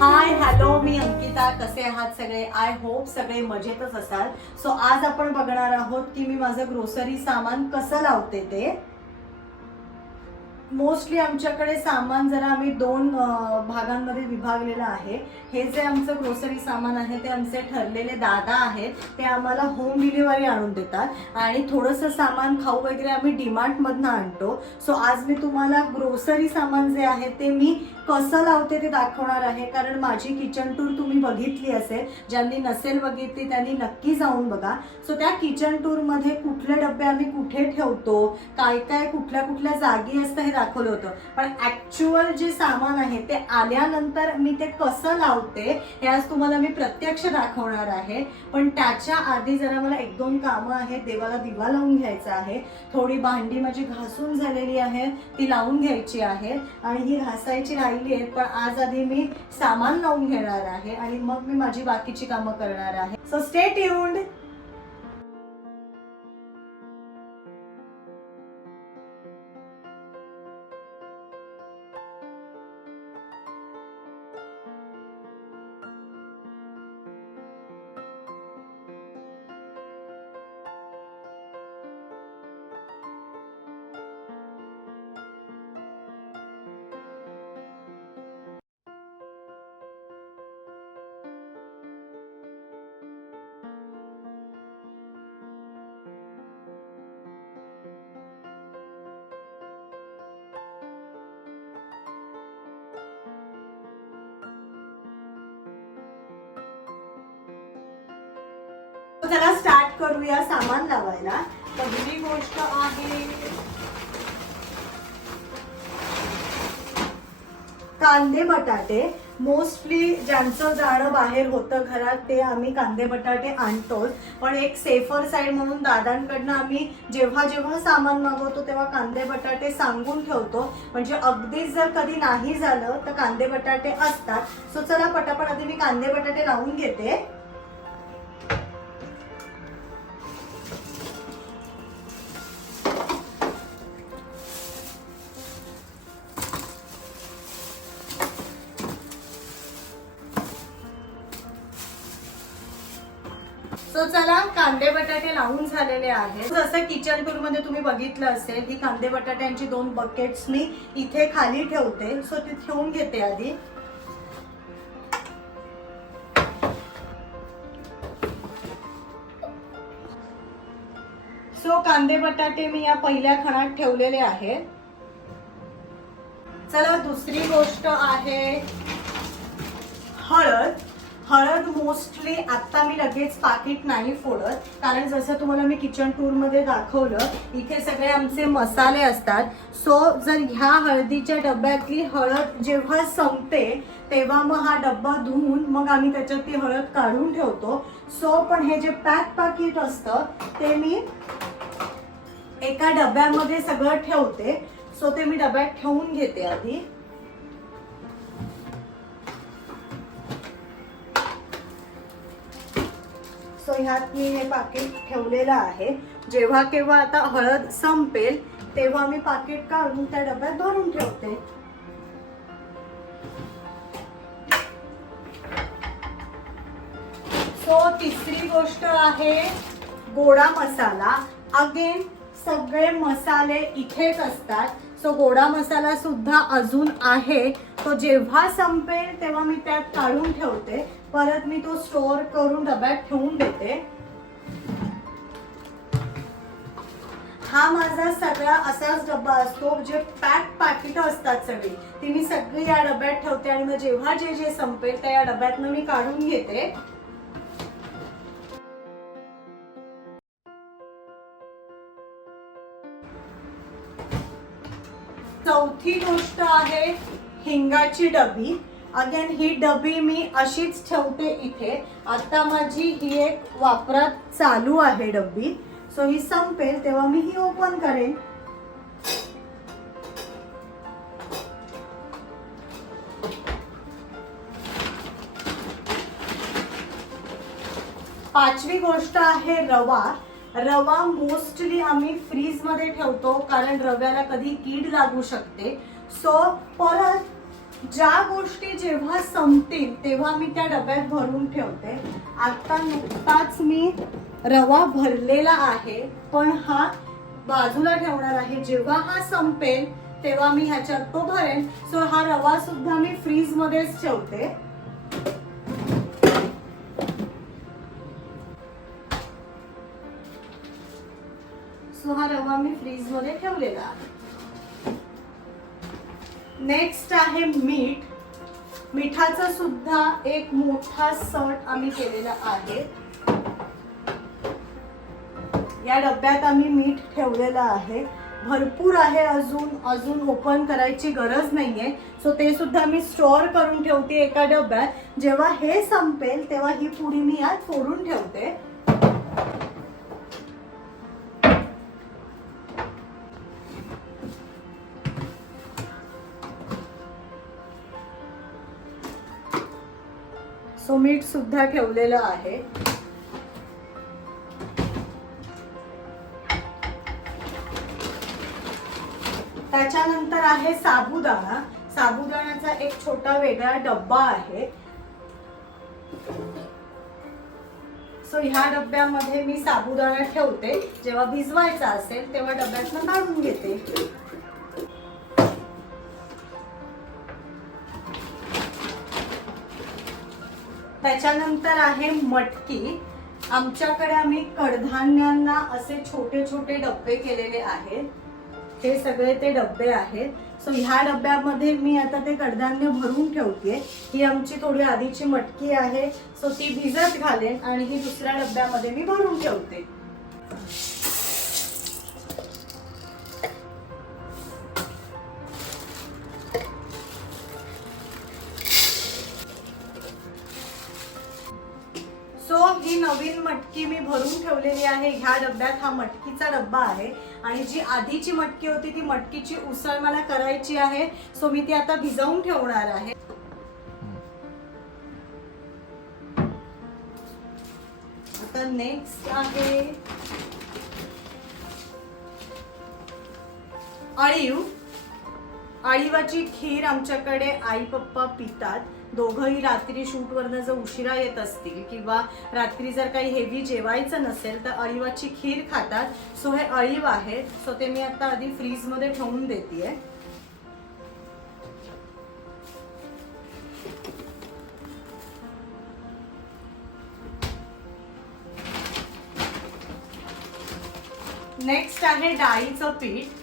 Hi hello, मी अंकिता. कसे आहात सगळे? आय होप सगळे मजेतच असाल. सो आज आपण बघणार आहोत की मी माझं ग्रोसरी सामान कसं लावते ते. मोस्टली आमच्याकडे सामान जरा आम्ही दोन भागांमध्ये विभागलेलं आहे. हे जे आमचं ग्रोसरी सामान आहे ते आमचे ठरलेले दादा आहेत, ते आम्हाला होम डिलिव्हरी आणून देतात आणि थोडंसं सामान खाऊ वगैरे आम्ही डीमार्टमधनं आणतो. सो आज मी तुम्हाला ग्रोसरी सामान जे आहे ते मी कसं लावते ते दाखवणार आहे, कारण माझी किचन टूर तुम्ही बघितली असेल. ज्यांनी नसेल बघितली त्यांनी नक्की जाऊन बघा. सो त्या किचन टूरमध्ये कुठले डबे आम्ही कुठे ठेवतो, काय काय कुठल्या कुठल्या जागी असतं हे दाखवलं होतं. पण ऍक्च्युअल जे सामान आहे ते आल्यानंतर मी ते कसं लावते हे आज तुम्हाला मी प्रत्यक्ष दाखवणार आहे. पण त्याच्या आधी जरा मला एक दोन कामं आहेत. देवाला दिवा लावून घ्यायचा आहे, थोडी भांडी माझी घासून झालेली आहे ती लावून घ्यायची आहे आणि ही घासायची राहिली आहेत. पण आज आधी मी सामान लावून घेणार आहे आणि मग मी माझी बाकीची कामं करणार आहे. So stay tuned. चला स्टार्ट करूया सामान लावायला. पहिली गोष्ट आहे कांदे बटाटे. मोस्टली ज्यांचं जाणं बाहेर होतं घरात ते आम्ही कांदे बटाटे आणतोच, पण एक सेफर साईड म्हणून दादांकडनं आम्ही जेव्हा जेव्हा सामान मागवतो तेव्हा कांदे बटाटे सांगून ठेवतो, म्हणजे अगदीच जर कधी नाही झालं तर कांदे बटाटे असतात. सो चला पटापट आधी मी कांदे बटाटे लावून घेते. सो चला कांदे बटाटे लावून झालेले आहेत. जसं किचन टूर मध्ये तुम्ही बघितलं असेल, ही कांदे बटाट्यांची दोन बकेट्स मी इथे खाली ठेवते. सो ती ठेवून घेते आधी. सो कांदे बटाटे मी या पहिल्या खणात ठेवलेले आहेत. चला दुसरी गोष्ट आहे हळद. हळद मोस्टली आता मी लगेच पाकिट नाही फोडत, कारण जसं तुम्हाला मी किचन टूर मध्ये दाखवलं इथे सगळे आमचे मसाले असतात. सो जर ह्या हळदीच्या डब्यातली हळद जेव्हा संपते तेव्हा मग हा डब्बा धुवून मग आम्ही त्याच्यात ती हळद काढून ठेवतो. सो पण हे जे पॅक पाकिट असतं ते मी एका डब्यामध्ये सगळं ठेवते. सो ते मी डब्यात ठेवून घेते आधी. सो ह्यात मी हे पाकिट ठेवलेलं आहे. जेव्हा केव्हा आता हळद संपेल तेव्हा मी पाकिट काढून त्या डब्यात भरून ठेवते. सो तिसरी गोष्ट आहे गोडा मसाला. अगेन सगळे मसाले इथेच असतात. सो गोडा मसाला सुद्धा अजून आहे, तो जेव्हा संपेल तेव्हा मी त्यात काढून ठेवते. परत मी तो स्टोअर करून डब्यात ठेवून देते. हा माझा सगळा असाच डब्बा असतो. जे पॅक पाकिट असतात सगळी ती मी सगळी या डब्यात ठेवते आणि मग जेव्हा जे जे संपेल त्या या डब्यातनं मी काढून घेते. चौथी गोष्ट आहे हिंगाची डबी. अगेन ही डबी मी अशीच ठेवते इथे. आता माझी ही एक वापरात चालू आहे डबी. सो ही संपेल तेव्हा मी ही ओपन करेन. पाचवी गोष्ट आहे रवा. रवा मोस्टली आम्ही फ्रीज मध्ये ठेवतो कारण रव्याला कधी कीड लागू शकते. सो परत ज्या गोष्टी जेव्हा संपतील तेव्हा मी त्या डब्यात भरून ठेवते. आता नुकताच मी रवा भरलेला आहे, पण हा बाजूला ठेवणार आहे. जेव्हा हा संपेल तेव्हा मी ह्याच्यात तो भरेन. सो हा रवा सुद्धा मी फ्रीज मध्येच ठेवते. सो हा रवा मी फ्रीज मध्ये ठेवलेला आहे. नेक्स्ट आहे मीठ. मिठाचा सुद्धा एक मोठा सट आम्ही केलेला आहे. या डब्यात आम्ही मीठ ठेवलेलं आहे. भरपूर आहे, अजून ओपन करायची गरज नाहीये. सो ते सुद्धा मी स्टोअर करून ठेवते एका डब्यात. जेव्हा हे संपेल तेव्हा ही पुडी मी यात फोडून ठेवते. सो मीठ सुद्धा ठेवलेलं आहे. त्याच्यानंतर आहे साबुदाणा. साबुदाण्याचा एक छोटा वेगळा डब्बा आहे. सो ह्या डब्यामध्ये मी साबुदाणा ठेवते. जेव्हा भिजवायचा असेल तेव्हा डब्यातनं काढून घेते. त्याच्यानंतर आहे मटकी. आमच्याकडे आम्ही कडधान्यांना असे छोटे छोटे डब्बे केलेले आहेत. हे सगळे ते डब्बे आहेत. सो ह्या डब्यामध्ये मी आता ते कडधान्य भरून ठेवते. ही आमची थोडी आधीची मटकी आहे. सो ती भिजत घालेन आणि ही दुसऱ्या डब्यामध्ये मी भरून ठेवते. सो ही नवीन मटकी मी भरून ठेवलेली आहे. ह्या डब्यात हा मटकीचा डब्बा आहे. आणि जी आधीची मटकी होती ती मटकीची उसळ मला करायची आहे. सो मी ती आता भिजवून ठेवणार आहे. आता नेक्स्ट आहे अळीव. अळीवाची खीर आमच्याकडे आई पप्पा पितात. दोघंही रात्री शूट वरनं जर उशिरा येत असतील किंवा रात्री जर काही हेवी जेवायचं नसेल तर अळीवाची खीर खातात. सो हे अळीव आहे. सो ते मी आता आधी फ्रीज मध्ये ठेवून देतेय. नेक्स्ट आहे डाळीचं पीठ.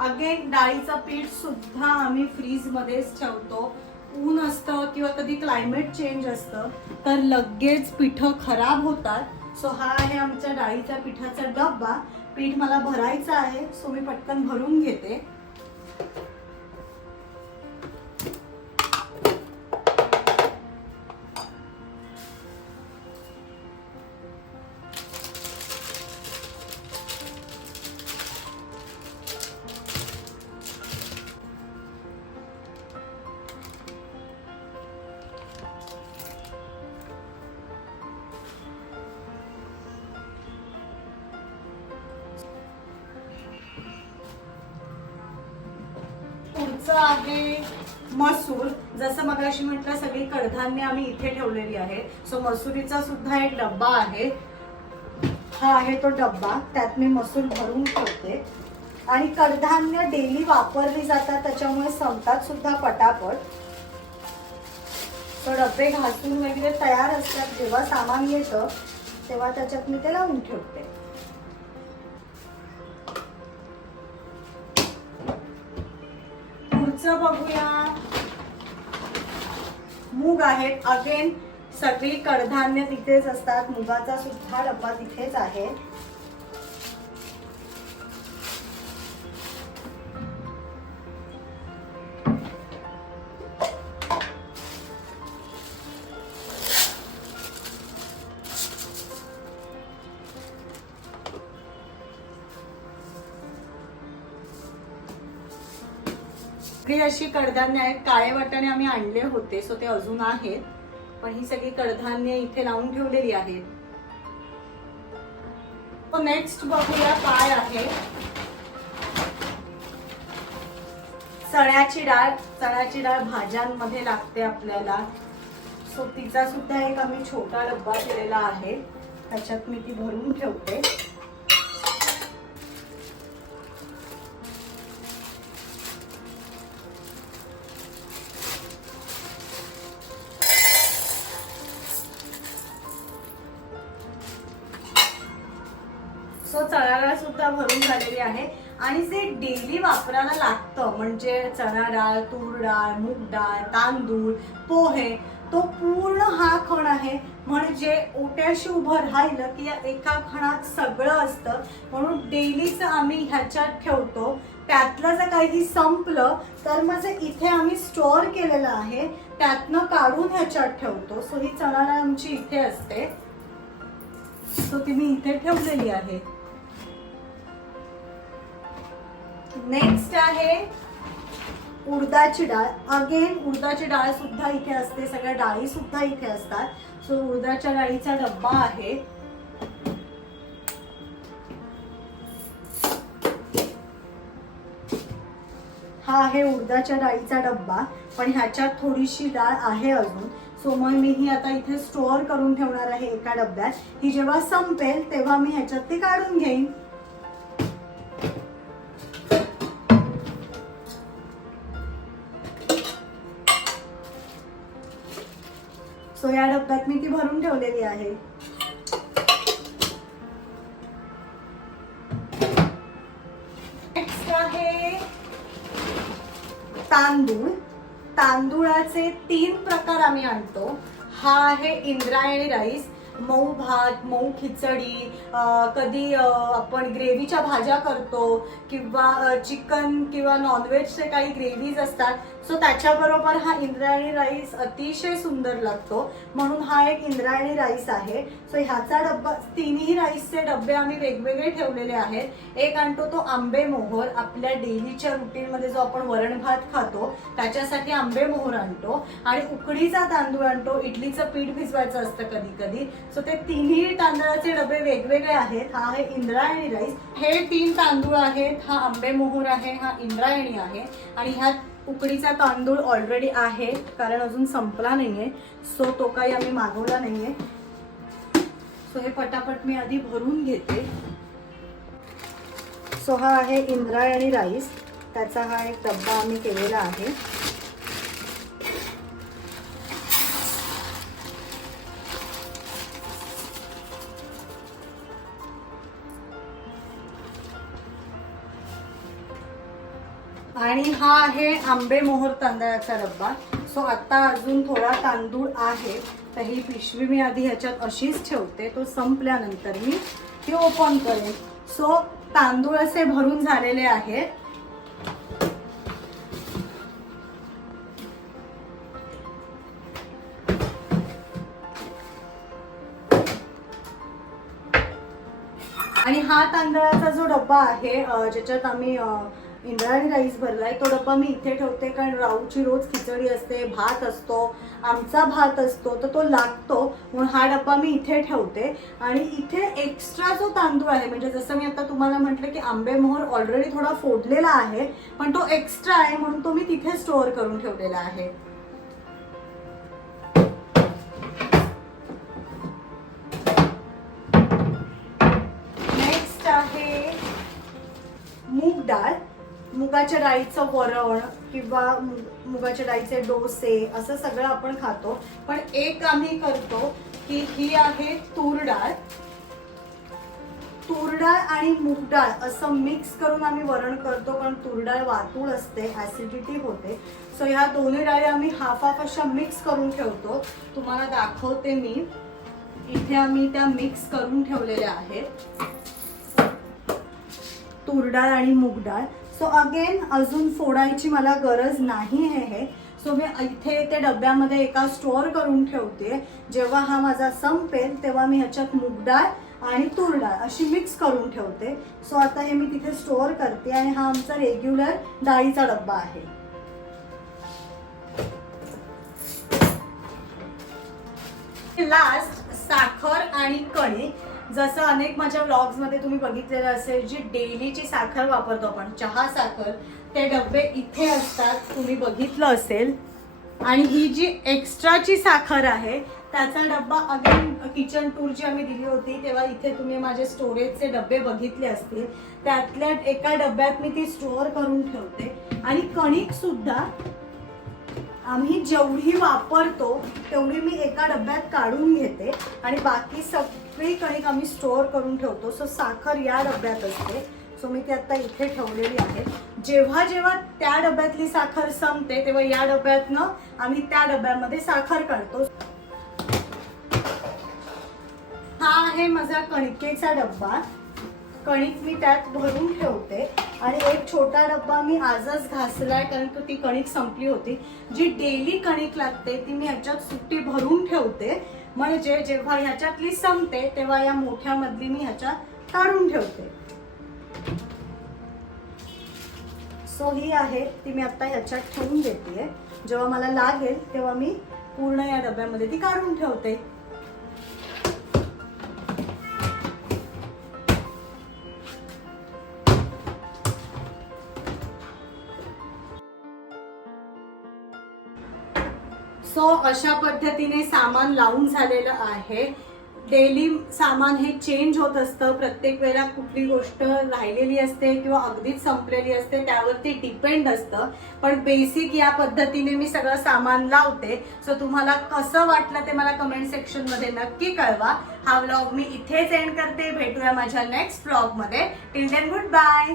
अगेन डाळीचं पीठ सुद्धा आम्ही फ्रीज मध्येच ठेवतो. ऊन असतं किंवा कधी क्लायमेट चेंज असतं तर लगेच पिठं खराब होतात. सो हा आहे आमच्या डाळीच्या पिठाचा डब्बा. पीठ मला भरायचं आहे. सो मी पटकन भरून घेते. पुढचं आहे मसूर. जसं मगाशी म्हटलं सगळी कडधान्य आम्ही इथे ठेवलेली आहे. सो मसुरीचा सुद्धा एक डब्बा आहे. हा आहे तो डब्बा. त्यात मी मसूर भरून ठेवते. आणि कडधान्य डेली वापरली जातात त्याच्यामुळे संपतात सुद्धा पटापट. तो डबे घासून वगैरे तयार असतात. जेव्हा सामान येतं तेव्हा त्याच्यात मी ते लावून ठेवते. पुढचं बघूया. मूग आहेत. अगेन सगळी कडधान्य तिथेच असतात. मुगाचा सुद्धा डब्बा तिथेच आहे. अशी कडधान्य आहेत. काळे वाटाणे आम्ही आणले होते सो ते अजून आहेत. पण ही सगळी कडधान्य इथे लावून ठेवलेली आहेत. नेक्स्ट बघूया काय आहे. चण्याची डाळ भाज्यांमध्ये लागते आपल्याला, सो तिचा सुद्धा एक आम्ही छोटा डब्बा केलेला आहे, त्याच्यात मी ती भरून ठेवते. सो चणा डाळ सुद्धा भरून झालेली आहे. आणि जे डेली वापरायला लागतं म्हणजे चणा डाळ, तूर डाळ, मूग डाळ, तांदूळ, पोहे, तो पूर्ण हा खण आहे. म्हणजे ओट्याशी उभं राहिलं की या एका खणात सगळं असतं, म्हणून डेलीच आम्ही ह्याच्यात ठेवतो. त्यातलं जर काही संपलं तर मग जे इथे आम्ही स्टोअर केलेलं आहे त्यातनं काढून ह्याच्यात ठेवतो. सो ही चणा डाळ आमची इथे असते, सो ती मी इथे ठेवलेली आहे. नेक्स्ट आहे उडदाची डाळ. अगेन उडदाची डाळ सुद्धा इथे असते, सगळ्या डाळी सुद्धा इथे असतात. सो उडदाच्या डाळीचा डब्बा आहे. हा आहे उडदाच्या डाळीचा डब्बा, पण ह्याच्यात थोडीशी डाळ आहे अजून. सो मग मी ही आता इथे स्टोअर करून ठेवणार आहे एका डब्यात. ही जेव्हा संपेल तेव्हा मी ह्याच्यात ती काढून घेईन. सो या डब्यात मी ती भरून ठेवलेली आहे. नेक्स्ट आहे तांदूळ. तांदूळाचे 3 प्रकार आम्ही आणतो. हा आहे इंद्रायणी राईस, मऊ भात, मऊ खिचडी, कधी आपण ग्रेव्हीच्या भाज्या करतो किंवा चिकन किंवा नॉनव्हेजचे काही ग्रेव्हीज असतात, सो त्याच्याबरोबर हा इंद्रायणी राईस अतिशय सुंदर लागतो, म्हणून हा एक इंद्रायणी राईस आहे. सो ह्याचा डब्बा, तिन्ही राईसचे डबे आम्ही वेगवेगळे ठेवलेले आहेत. एक आणतो तो आंबे मोहोर, आपल्या डेलीच्या रुटीनमध्ये जो आपण वरण भात खातो त्याच्यासाठी आंबे मोहोर आणतो. आणि उकडीचा तांदूळ आणतो, इडलीचं पीठ भिजवायचं असतं कधी कधी. सो ते तिन्ही तांदळाचे डबे वेगवेगळे आहेत. हा आहे इंद्रायणी राईस, हे 3 तांदूळ आहेत. हा आंबे मोहोर आहे, हा इंद्रायणी आहे. आणि ह्यात उकडीचा तांदूळ ऑलरेडी आहे कारण अजून संपला नाहीये, सो तो काही आम्ही मागवला नाहीये. सो हे पटापट मी आधी भरून घेते. सो हा आहे इंद्रायणी राईस, त्याचा हा एक डब्बा आम्ही केलेला आहे. आणि हा आहे आंबे मोहोर तांदळाचा डब्बा. सो आता अजून थोडा तांदूळ आहे, तर ही पिशवी मी आधी ह्याच्यात अशीच ठेवते, तो संपल्यानंतर मी ती ओपन करेन. सो तांदूळ असे भरून झालेले आहेत. आणि हा तांदळाचा जो डब्बा आहे ज्याच्यात आम्ही इंद्रायणी राईस भरलाय, तो डब्बा मी इथे ठेवते कारण राऊची रोज खिचडी असते, भात असतो, आमचा भात असतो, तर तो लागतो, म्हणून हा डब्बा मी इथे ठेवते. आणि इथे एक्स्ट्रा जो तांदूळ आहे, म्हणजे जसं मी आता तुम्हाला म्हटलं की आंबे मोहोर ऑलरेडी थोडा फोडलेला आहे, पण तो एक्स्ट्रा आहे म्हणून तो मी तिथे स्टोअर करून ठेवलेला आहे. नेक्स्ट आहे मूग डाळ. मुगाच्या डाळीचं वरण किंवा मुगाच्या डाळीचे डोसे असं सगळं आपण खातो, पण एक आम्ही करतो की ही आहे तूर डाळ. तूर डाळ आणि मूग डाळ असं मिक्स करून आम्ही वरण करतो, पण तूर डाळ वातूळ असते, ऍसिडिटी होते. सो ह्या दोन्ही डाळी आम्ही हाफ हाफ अशा मिक्स करून ठेवतो. तुम्हाला दाखवते मी, इथे आम्ही त्या मिक्स करून ठेवलेल्या आहेत, तूर डाळ आणि मूग डाळ. सो अगेन अजून फोडायची मला गरज नाही आहे. सो मी इथे ते डब्यामध्ये एका स्टोअर करून ठेवते. जेव्हा हा माझा संपेल तेव्हा मी ह्याच्यात मूग डाळ आणि तूर डाळ अशी मिक्स करून ठेवते. सो आता हे मी तिथे स्टोअर करते आणि हा आमचा रेग्युलर डाळीचा डब्बा आहे. लास्ट साखर आणि कणिक. जसं अनेक माझ्या व्लॉग्समध्ये तुम्ही बघितलेलं असेल, जी डेलीची साखर वापरतो आपण, चहा साखर, ते डबे इथे असतात, तुम्ही बघितलं असेल. आणि ही जी एक्स्ट्राची साखर आहे त्याचा डब्बा अगेन किचन टूर जी आम्ही दिली होती तेव्हा इथे तुम्ही माझे स्टोरेजचे डबे बघितले असतील. त्यातल्या एका डब्यात मी ती स्टोअर करून ठेवते. आणि कणिक सुद्धा आम्ही जेवढी वापरतो तेवढी मी एका डब्यात काढून घेते आणि बाकी सगळी कणिक आम्ही स्टोअर करून ठेवतो. सो साखर या डब्यात असते. सो मी ती आता इथे ठेवलेली आहे. जेव्हा जेव्हा त्या डब्यातली साखर संपते तेव्हा या डब्यातनं आम्ही त्या डब्यामध्ये साखर काढतो. हा आहे माझा कणकेचा डब्बा. कणिक मी त्यात भरून ठेवते आणि एक छोटा डब्बा मी आजच घासलाय कारण की ती कणिक संपली होती. जी डेली कणिक लागते ती मी ह्याच्यात सुट्टी भरून ठेवते, म्हणजे जेव्हा ह्याच्यातली संपते तेव्हा या मोठ्या मधली मी ह्याच्यात काढून ठेवते. सो ही आहे ती मी आता ह्याच्यात ठेवून देते. जेव्हा मला लागेल तेव्हा मी पूर्ण या डब्यामध्ये ती काढून ठेवते. सो अशा पद्धतीने सामान लावून झालेलं आहे. डेली सामान हे चेंज होत असतं. प्रत्येक वेळेला कुठली गोष्ट राहिलेली असते किंवा अगदीच संपलेली असते त्यावरती डिपेंड असतं. पण बेसिक या पद्धतीने मी सगळं सामान लावते. सो तुम्हाला कसं वाटलं ते मला कमेंट सेक्शन मध्ये नक्की कळवा. हा व्लॉग मी इथेच एंड करते. भेटूया माझ्या नेक्स्ट व्लॉग मध्ये. Till then good bye.